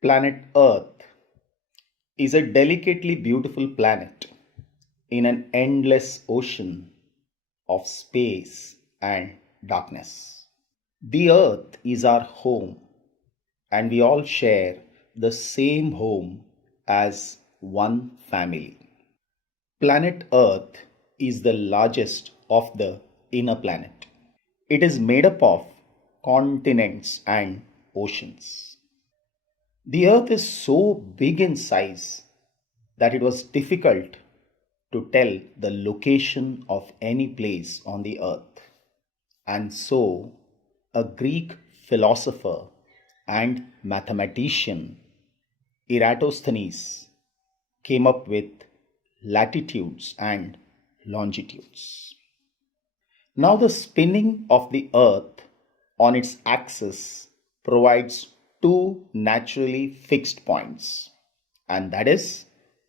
Planet Earth is a delicately beautiful planet in an endless ocean of space and darkness. The Earth is our home, and we all share the same home as one family. Planet Earth is the largest of the inner planet. It is made up of continents and oceans. The Earth is so big in size that it was difficult to tell the location of any place on the Earth. And so, a Greek philosopher and mathematician, Eratosthenes, came up with latitudes and longitudes. Now, the spinning of the Earth on its axis provides two naturally fixed points, and that is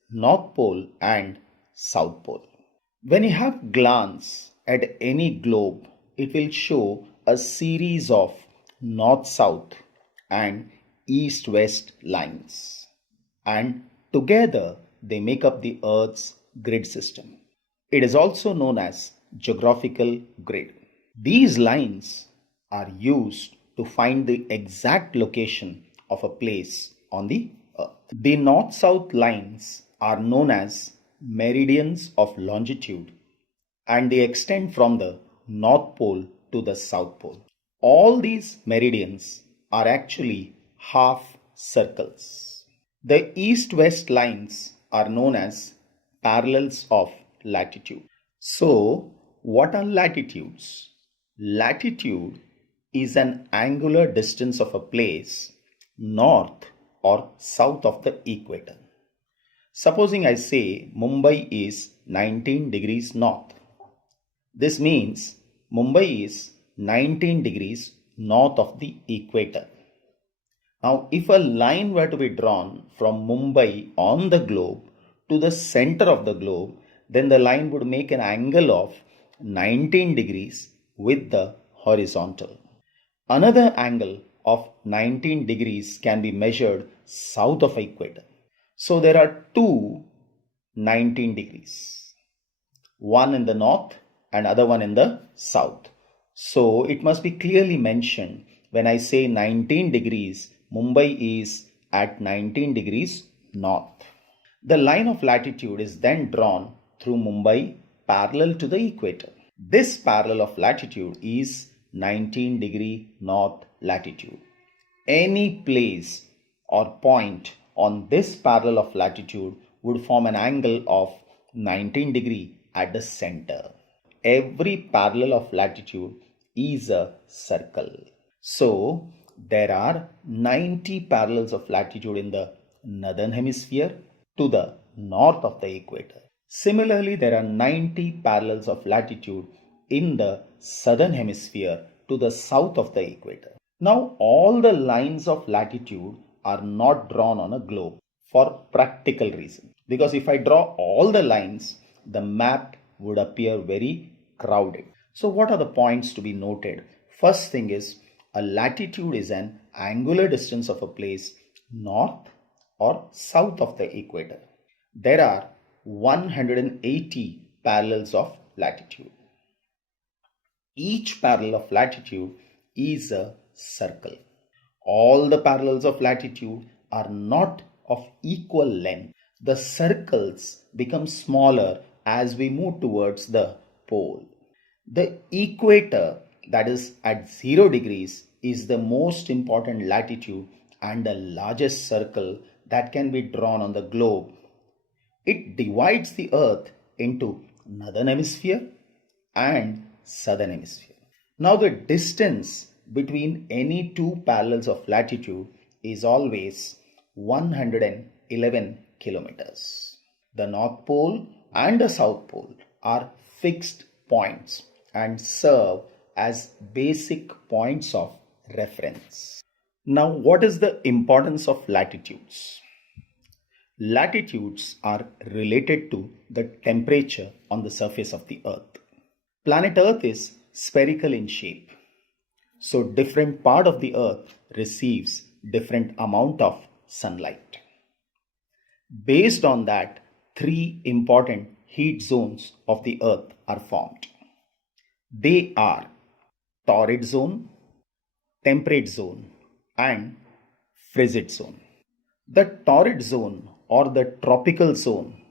North Pole and South Pole. When you have glance at any globe, it will show a series of north-south and east-west lines, and together they make up the Earth's grid system. It is also known as geographical grid. These lines are used to find the exact location of a place on the Earth. The north-south lines are known as meridians of longitude, and they extend from the North Pole to the South Pole. All these meridians are actually half circles. The east-west lines are known as parallels of latitude. So, what are latitudes? Latitude is an angular distance of a place north or south of the equator. Supposing I say Mumbai is 19 degrees north. This means Mumbai is 19 degrees north of the equator. Now, if a line were to be drawn from Mumbai on the globe to the center of the globe, then the line would make an angle of 19 degrees with the horizontal. Another angle of 19 degrees can be measured south of equator. So there are two 19 degrees, one in the north and other one in the south. So it must be clearly mentioned when I say 19 degrees, Mumbai is at 19 degrees north. The line of latitude is then drawn through Mumbai parallel to the equator. This parallel of latitude is 19 degree north latitude. Any place or point on this parallel of latitude would form an angle of 19 degree at the center. Every parallel of latitude is a circle. So, there are 90 parallels of latitude in the northern hemisphere to the north of the equator. Similarly, there are 90 parallels of latitude in the southern hemisphere to the south of the equator. Now, all the lines of latitude are not drawn on a globe for practical reasons. Because if I draw all the lines, the map would appear very crowded. So what are the points to be noted? First thing is, a latitude is an angular distance of a place north or south of the equator. There are 180 parallels of latitude. Each parallel of latitude is a circle. All the parallels of latitude are not of equal length. The circles become smaller as we move towards the pole. The equator, that is at 0 degrees, is the most important latitude and the largest circle that can be drawn on the globe. It divides the Earth into northern hemisphere and southern hemisphere. Now the distance between any two parallels of latitude is always 111 kilometers. The North Pole and the South Pole are fixed points and serve as basic points of reference. Now, what is the importance of latitudes? Latitudes are related to the temperature on the surface of the Earth. Planet Earth is spherical in shape. So different part of the Earth receives different amount of sunlight. Based on that, three important heat zones of the earth are formed. They are torrid zone, temperate zone, and frigid zone. The torrid zone or the tropical zone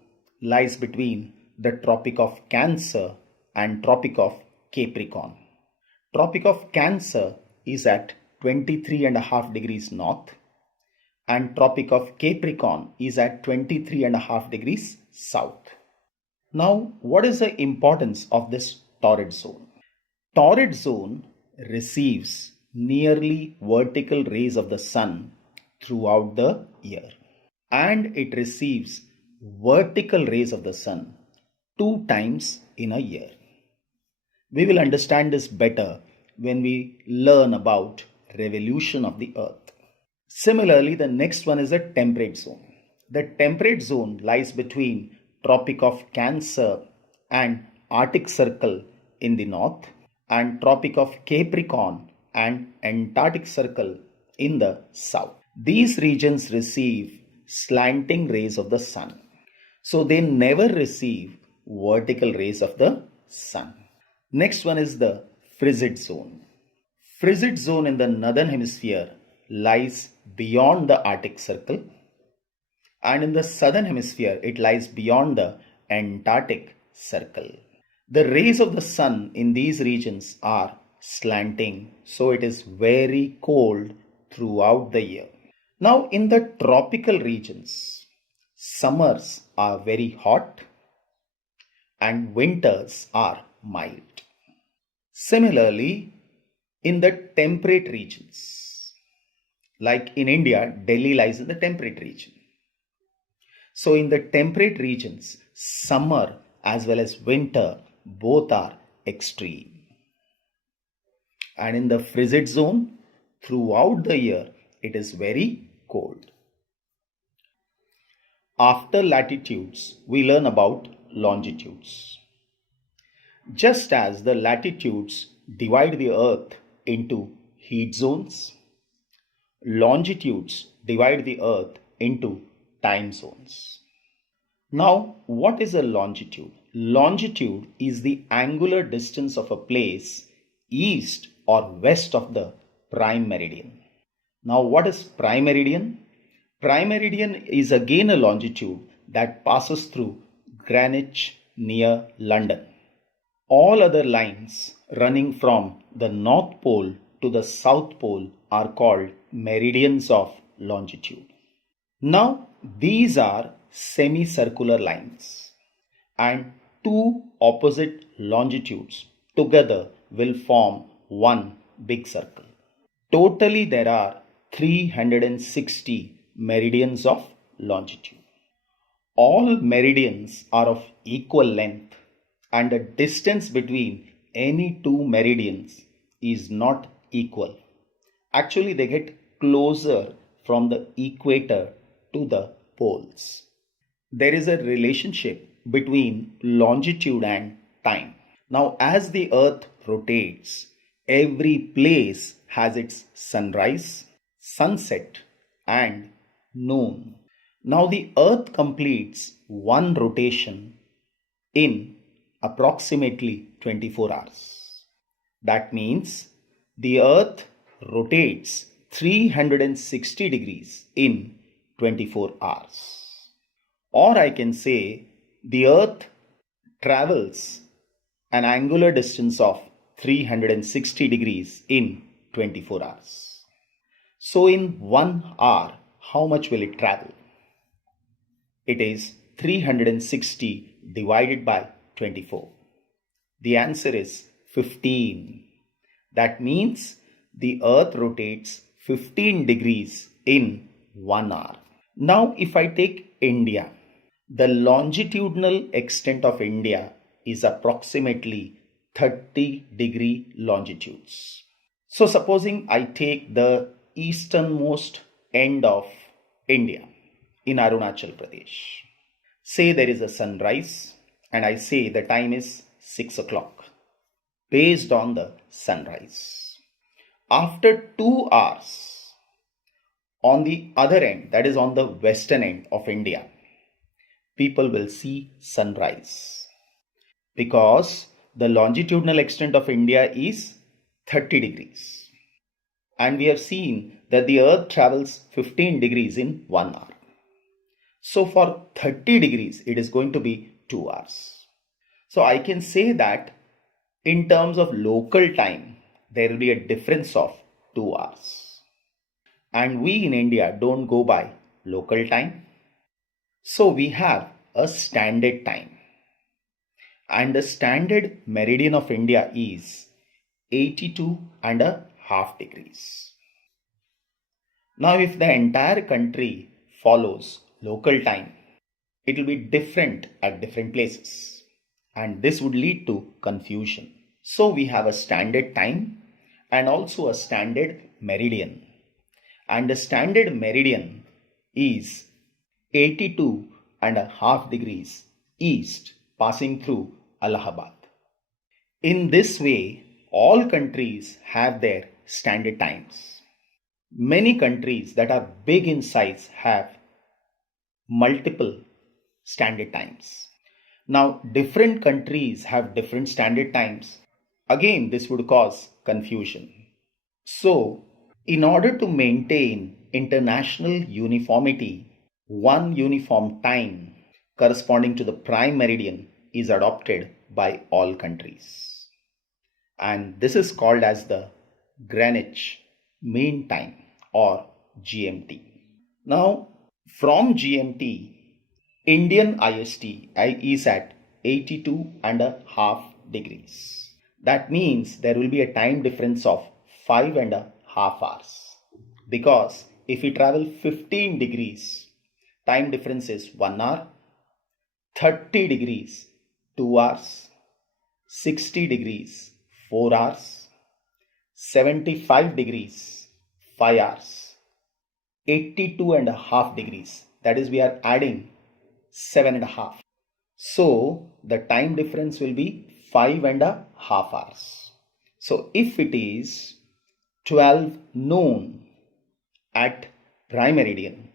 lies between the Tropic of Cancer and Tropic of Capricorn. Tropic of Cancer is at 23.5 degrees north and Tropic of Capricorn is at 23.5 degrees south. Now, what is the importance of this torrid zone? Torrid zone receives nearly vertical rays of the sun throughout the year, and it receives vertical rays of the sun 2 times in a year. We will understand this better when we learn about revolution of the earth. Similarly, the next one is the temperate zone. The temperate zone lies between Tropic of Cancer and Arctic Circle in the north and Tropic of Capricorn and Antarctic Circle in the south. These regions receive slanting rays of the sun. So they never receive vertical rays of the sun. Next one is the frigid zone. Frigid zone in the northern hemisphere lies beyond the Arctic Circle, and in the southern hemisphere it lies beyond the Antarctic Circle. The rays of the sun in these regions are slanting, so it is very cold throughout the year. Now in the tropical regions, summers are very hot and winters are mild. Similarly, in the temperate regions, like in India, Delhi lies in the temperate region. So in the temperate regions, summer as well as winter both are extreme. And in the frigid zone, throughout the year, it is very cold. After latitudes, we learn about longitudes. Just as the latitudes divide the earth into heat zones, longitudes divide the earth into time zones. Now, what is a longitude? Longitude is the angular distance of a place east or west of the prime meridian. Now, what is prime meridian? Prime meridian is again a longitude that passes through Greenwich near London. All other lines running from the North Pole to the South Pole are called meridians of longitude. Now, these are semicircular lines, and two opposite longitudes together will form one big circle. Totally, there are 360 meridians of longitude. All meridians are of equal length, and the distance between any two meridians is not equal. Actually, they get closer from the equator to the poles. There is a relationship between longitude and time. Now, as the earth rotates, every place has its sunrise, sunset, and noon. Now, the earth completes one rotation in approximately 24 hours. That means the earth rotates 360 degrees in 24 hours. Or I can say the earth travels an angular distance of 360 degrees in 24 hours. So in 1 hour, how much will it travel? It is 360 divided by 24. The answer is 15. That means the earth rotates 15 degrees in 1 hour. Now, if I take India, the longitudinal extent of India is approximately 30-degree longitudes. So, supposing I take the easternmost end of India in Arunachal Pradesh. Say there is a sunrise and I say the time is 6 o'clock based on the sunrise. After 2 hours, On the other end, that is on the western end of India, people will see sunrise because the longitudinal extent of India is 30 degrees. And we have seen that the earth travels 15 degrees in 1 hour. So for 30 degrees, it is going to be 2 hours. So I can say that in terms of local time, there will be a difference of 2 hours. And we in India don't go by local time. So we have a standard time. And the standard meridian of India is 82.5 degrees. Now, if the entire country follows local time, it will be different at different places, and this would lead to confusion. So, we have a standard time and also a standard meridian, and the standard meridian is 82.5 degrees east, passing through Allahabad. In this way, all countries have their standard times. Many countries that are big in size have multiple standard times. Now, different countries have different standard times. Again, this would cause confusion. So, in order to maintain international uniformity, one uniform time corresponding to the prime meridian is adopted by all countries. And this is called as the Greenwich Mean Time or GMT. Now, from GMT, Indian IST is at 82.5 degrees. That means there will be a time difference of 5.5 hours. Because if we travel 15 degrees, time difference is 1 hour, 30 degrees, 2 hours, 60 degrees, 4 hours, 75 degrees, 5 hours, 82.5 degrees, that is we are adding 7.5. So the time difference will be 5.5 hours. So if it is 12 noon at prime meridian,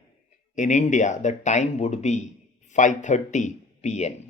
in India the time would be 5:30 p.m.